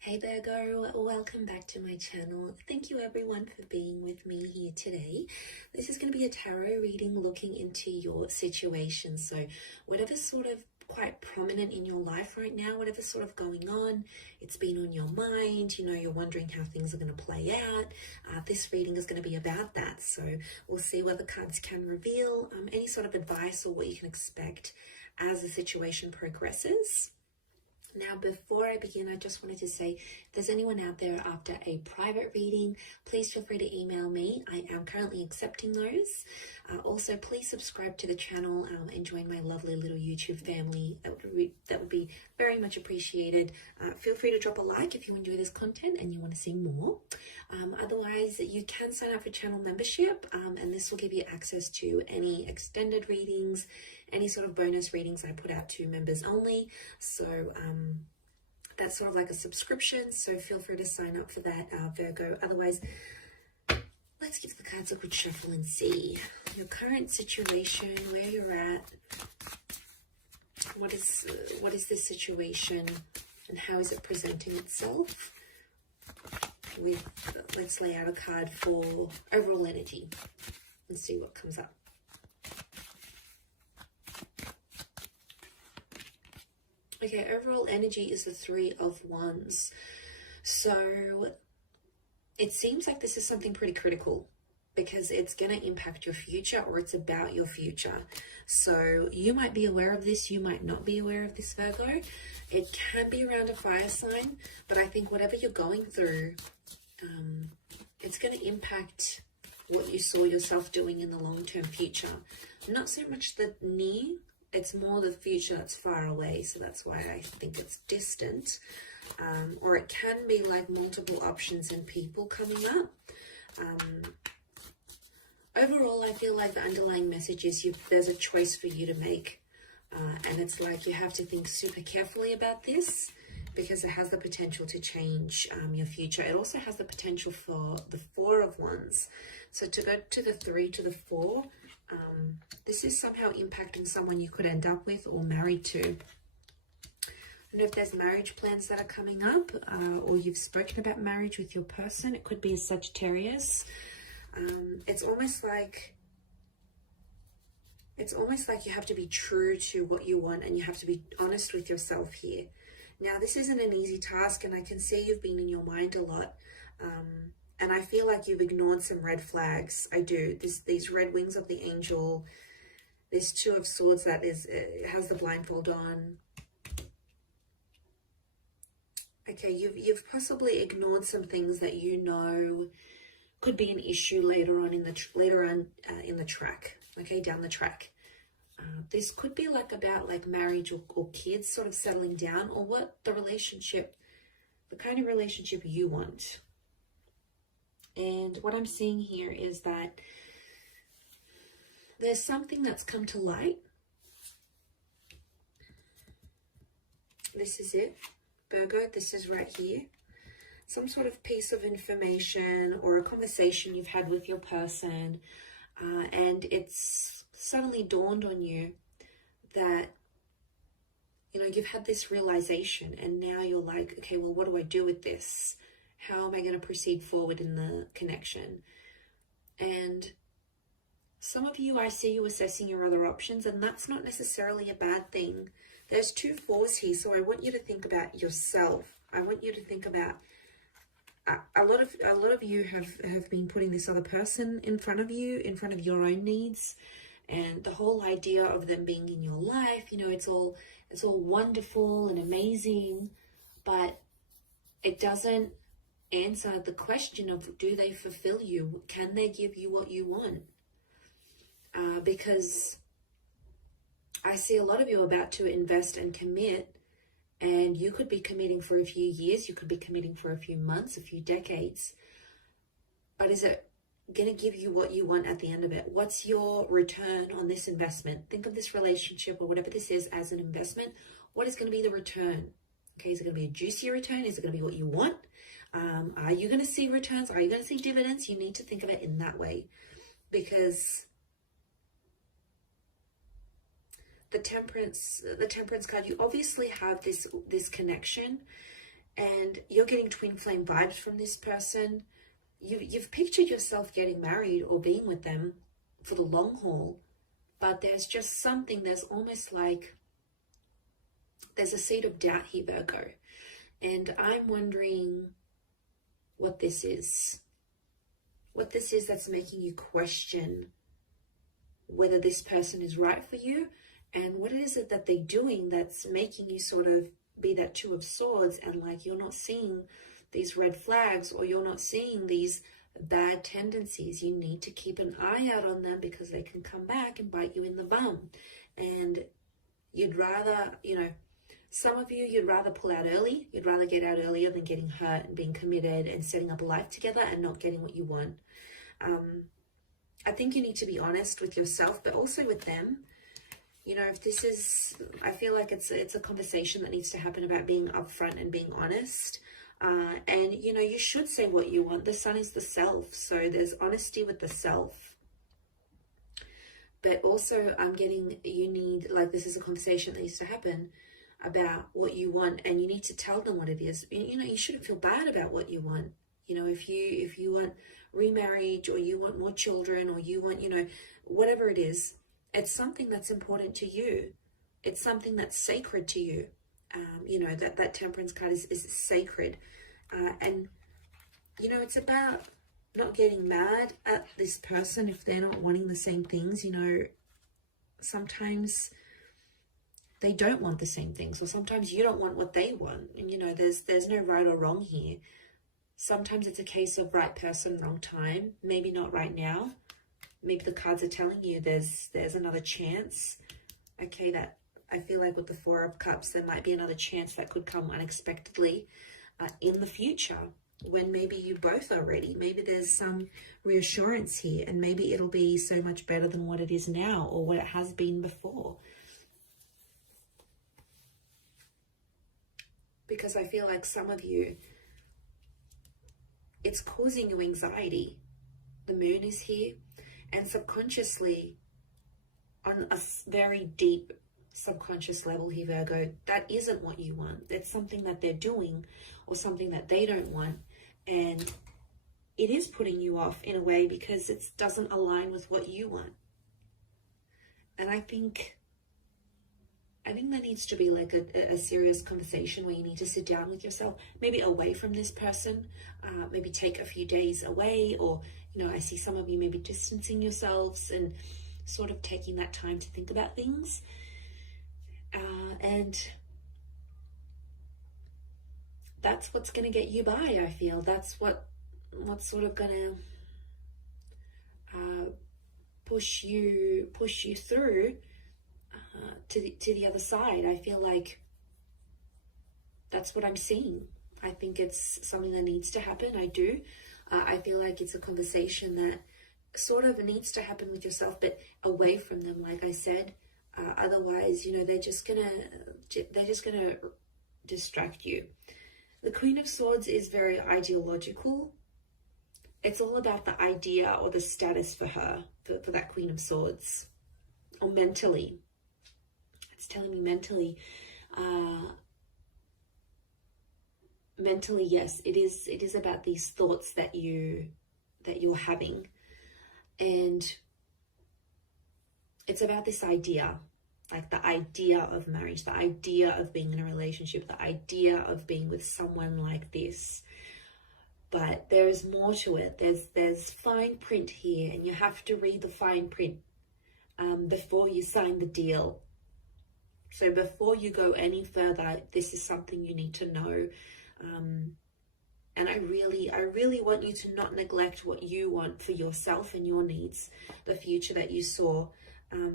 Hey Virgo, welcome back to my channel. Thank you everyone for being with me here today. This is going to be a tarot reading looking into your situation. So whatever's sort of quite prominent in your life right now, whatever's sort of going on, it's been on your mind, you're wondering how things are going to play out. This reading is going to be about that. So we'll see what the cards can reveal, any sort of advice or what you can expect as the situation progresses. Now, before I begin, I just wanted to say, if there's anyone out there after a private reading, please feel free to email me. I am currently accepting those. Also, please subscribe to the channel and join my lovely little YouTube family. That would be very much appreciated. Feel free to drop a like if you enjoy this content and you want to see more. Otherwise, you can sign up for channel membership, and this will give you access to any extended readings, any sort of bonus readings I put out to members only. So that's sort of like a subscription, so feel free to sign up for that, Virgo. Otherwise, let's give the cards a good shuffle and see your current situation, where you're at. What is this situation and how is it presenting itself? Let's lay out a card for overall energy and see what comes up. Okay, overall energy is the Three of Wands. So it seems like this is something pretty critical because it's going to impact your future, or it's about your future. So you might be aware of this, you might not be aware of this, Virgo. It can be around a fire sign, but I think whatever you're going through, it's going to impact what you saw yourself doing in the long-term future. Not so much the near, it's more the future that's far away, so that's why I think it's distant. Or it can be like multiple options and people coming up. Overall, I feel like the underlying message is there's a choice for you to make. And it's like you have to think super carefully about this because it has the potential to change your future. It also has the potential for the Four of Wands. So to go to the Three to the Four, this is somehow impacting someone you could end up with or married to. I don't know if there's marriage plans that are coming up, or you've spoken about marriage with your person. It could be a Sagittarius. It's almost like you have to be true to what you want, and you have to be honest with yourself here. Now, this isn't an easy task, and I can see you've been in your mind a lot. And I feel like you've ignored some red flags. I do. These red wings of the angel, this Two of Swords that has the blindfold on. Okay, you've possibly ignored some things that you know could be an issue later on in the track. Okay, down the track. This could be like about like marriage or kids sort of settling down, or what the kind of relationship you want. And what I'm seeing here is that there's something that's come to light. This is it, Virgo. This is right here. Some sort of piece of information or a conversation you've had with your person, and it's suddenly dawned on you that, you've had this realization, and now you're like, okay, well, what do I do with this? How am I going to proceed forward in the connection? And some of you, I see you assessing your other options, and that's not necessarily a bad thing. There's two fours here, so I want you to think about yourself. I want you to think about a lot of you have been putting this other person in front of you, in front of your own needs, and the whole idea of them being in your life. It's all wonderful and amazing, but it doesn't answer the question of, do they fulfill you? Can they give you what you want? Because I see a lot of you about to invest and commit, and you could be committing for a few years, you could be committing for a few months, a few decades, but is it going to give you what you want at the end of it? What's your return on this investment? Think of this relationship or whatever this is as an investment. What is going to be the return? Okay, is it going to be a juicy return? Is it going to be what you want? Are you going to see returns? Are you going to see dividends? You need to think of it in that way, because the temperance card, you obviously have this connection, and you're getting twin flame vibes from this person. You've pictured yourself getting married or being with them for the long haul, but there's just something, there's almost like there's a seed of doubt here, Virgo. And I'm wondering what this is. What this is that's making you question whether this person is right for you, and what is it that they're doing that's making you sort of be that Two of Swords, and like you're not seeing these red flags, or you're not seeing these bad tendencies. You need to keep an eye out on them because they can come back and bite you in the bum. And you'd rather, some of you, you'd rather pull out early. You'd rather get out earlier than getting hurt and being committed and setting up a life together and not getting what you want. I think you need to be honest with yourself, but also with them. If this is, I feel like it's a conversation that needs to happen about being upfront and being honest. And, you should say what you want. The sun is the self. So there's honesty with the self. But also I'm getting, you need, like, this is a conversation that needs to happen about what you want, and you need to tell them what it is. You shouldn't feel bad about what you want. If you want remarriage, or you want more children, or you want, whatever it is, it's something that's important to you. It's something that's sacred to you. That Temperance card is sacred. And, it's about not getting mad at this person if they're not wanting the same things. Sometimes they don't want the same things, or sometimes you don't want what they want. And, there's no right or wrong here. Sometimes it's a case of right person, wrong time. Maybe not right now. Maybe the cards are telling you there's another chance. Okay, that I feel like with the Four of Cups, there might be another chance that could come unexpectedly in the future, when maybe you both are ready. Maybe there's some reassurance here, and maybe it'll be so much better than what it is now, or what it has been before. Because I feel like some of you, it's causing you anxiety. The moon is here, and subconsciously, on a very deep subconscious level here, Virgo, that isn't what you want. It's something that they're doing, or something that they don't want, and it is putting you off in a way because it doesn't align with what you want. And I think there needs to be like a serious conversation where you need to sit down with yourself, maybe away from this person, maybe take a few days away, or, I see some of you maybe distancing yourselves and sort of taking that time to think about things. And that's what's going to get you by, I feel. That's what's sort of going to push you through to the other side. I feel like that's what I'm seeing. I think it's something that needs to happen. I do. I feel like it's a conversation that sort of needs to happen with yourself, but away from them, like I said. Otherwise, they're just gonna distract you. The Queen of Swords is very ideological. It's all about the idea or the status for her, for that Queen of Swords, or mentally. It's telling me mentally. Mentally, yes, it is about these thoughts that you're having, and it's about this idea, like the idea of marriage, the idea of being in a relationship, the idea of being with someone like this. But there's more to it. There's fine print here, and you have to read the fine print before you sign the deal. So before you go any further, this is something you need to know. And I really want you to not neglect what you want for yourself and your needs, the future that you saw,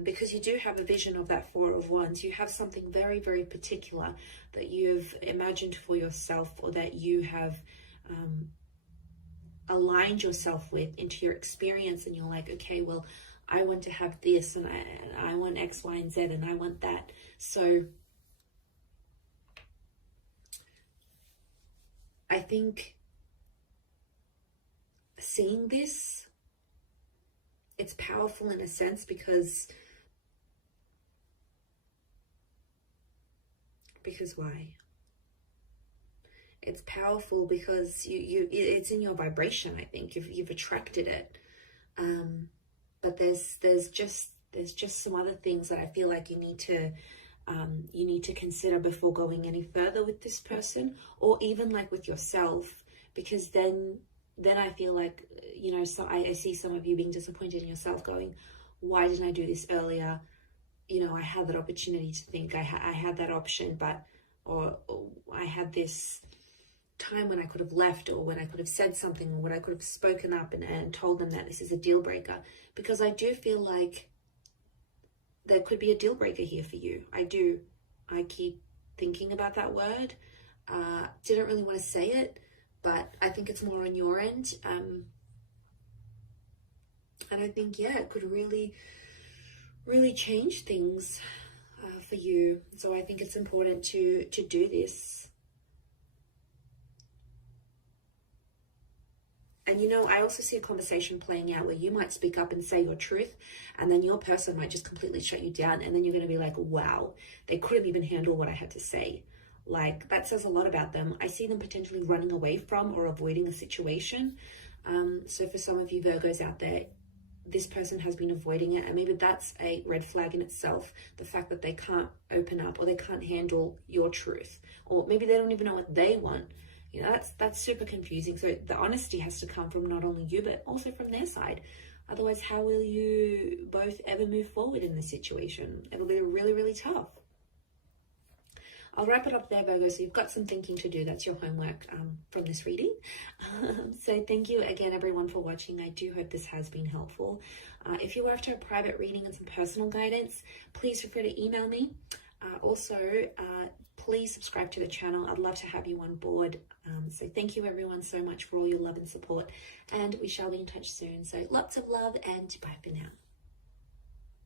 because you do have a vision of that Four of Wands. You have something very, very particular that you've imagined for yourself, or that you have aligned yourself with into your experience, and you're like, okay, well, I want to have this, and I want X, Y, and Z, and I want that. So I think seeing this, it's powerful in a sense, because why? It's powerful because it's in your vibration. I think you've attracted it. But there's just some other things that I feel like you need to consider before going any further with this person, or even like with yourself, because then I feel like, you know, so I see some of you being disappointed in yourself, going, why didn't I do this earlier? You know, I had that opportunity to think, I had that option, but, or I had this time when I could have left, or when I could have said something, or when I could have spoken up and told them that this is a deal breaker. Because I do feel like there could be a deal breaker here for you. I do. I keep thinking about that word. Didn't really want to say it, but I think it's more on your end. And I think, yeah, it could really, really change things for you. So I think it's important to do this. And, you know, I also see a conversation playing out where you might speak up and say your truth, and then your person might just completely shut you down. And then you're going to be like, wow, they couldn't even handle what I had to say. Like, that says a lot about them. I see them potentially running away from or avoiding a situation. So for some of you Virgos out there, this person has been avoiding it, and maybe that's a red flag in itself. The fact that they can't open up, or they can't handle your truth, or maybe they don't even know what they want. You know, that's super confusing. So the honesty has to come from not only you, but also from their side. Otherwise, how will you both ever move forward in this situation? It'll be really, really tough. I'll wrap it up there, Virgo. So you've got some thinking to do. That's your homework from this reading. So thank you again, everyone, for watching. I do hope this has been helpful. If you're after a private reading and some personal guidance, please feel free to email me. Also, please subscribe to the channel. I'd love to have you on board. So thank you, everyone, so much for all your love and support. And we shall be in touch soon. So lots of love, and bye for now.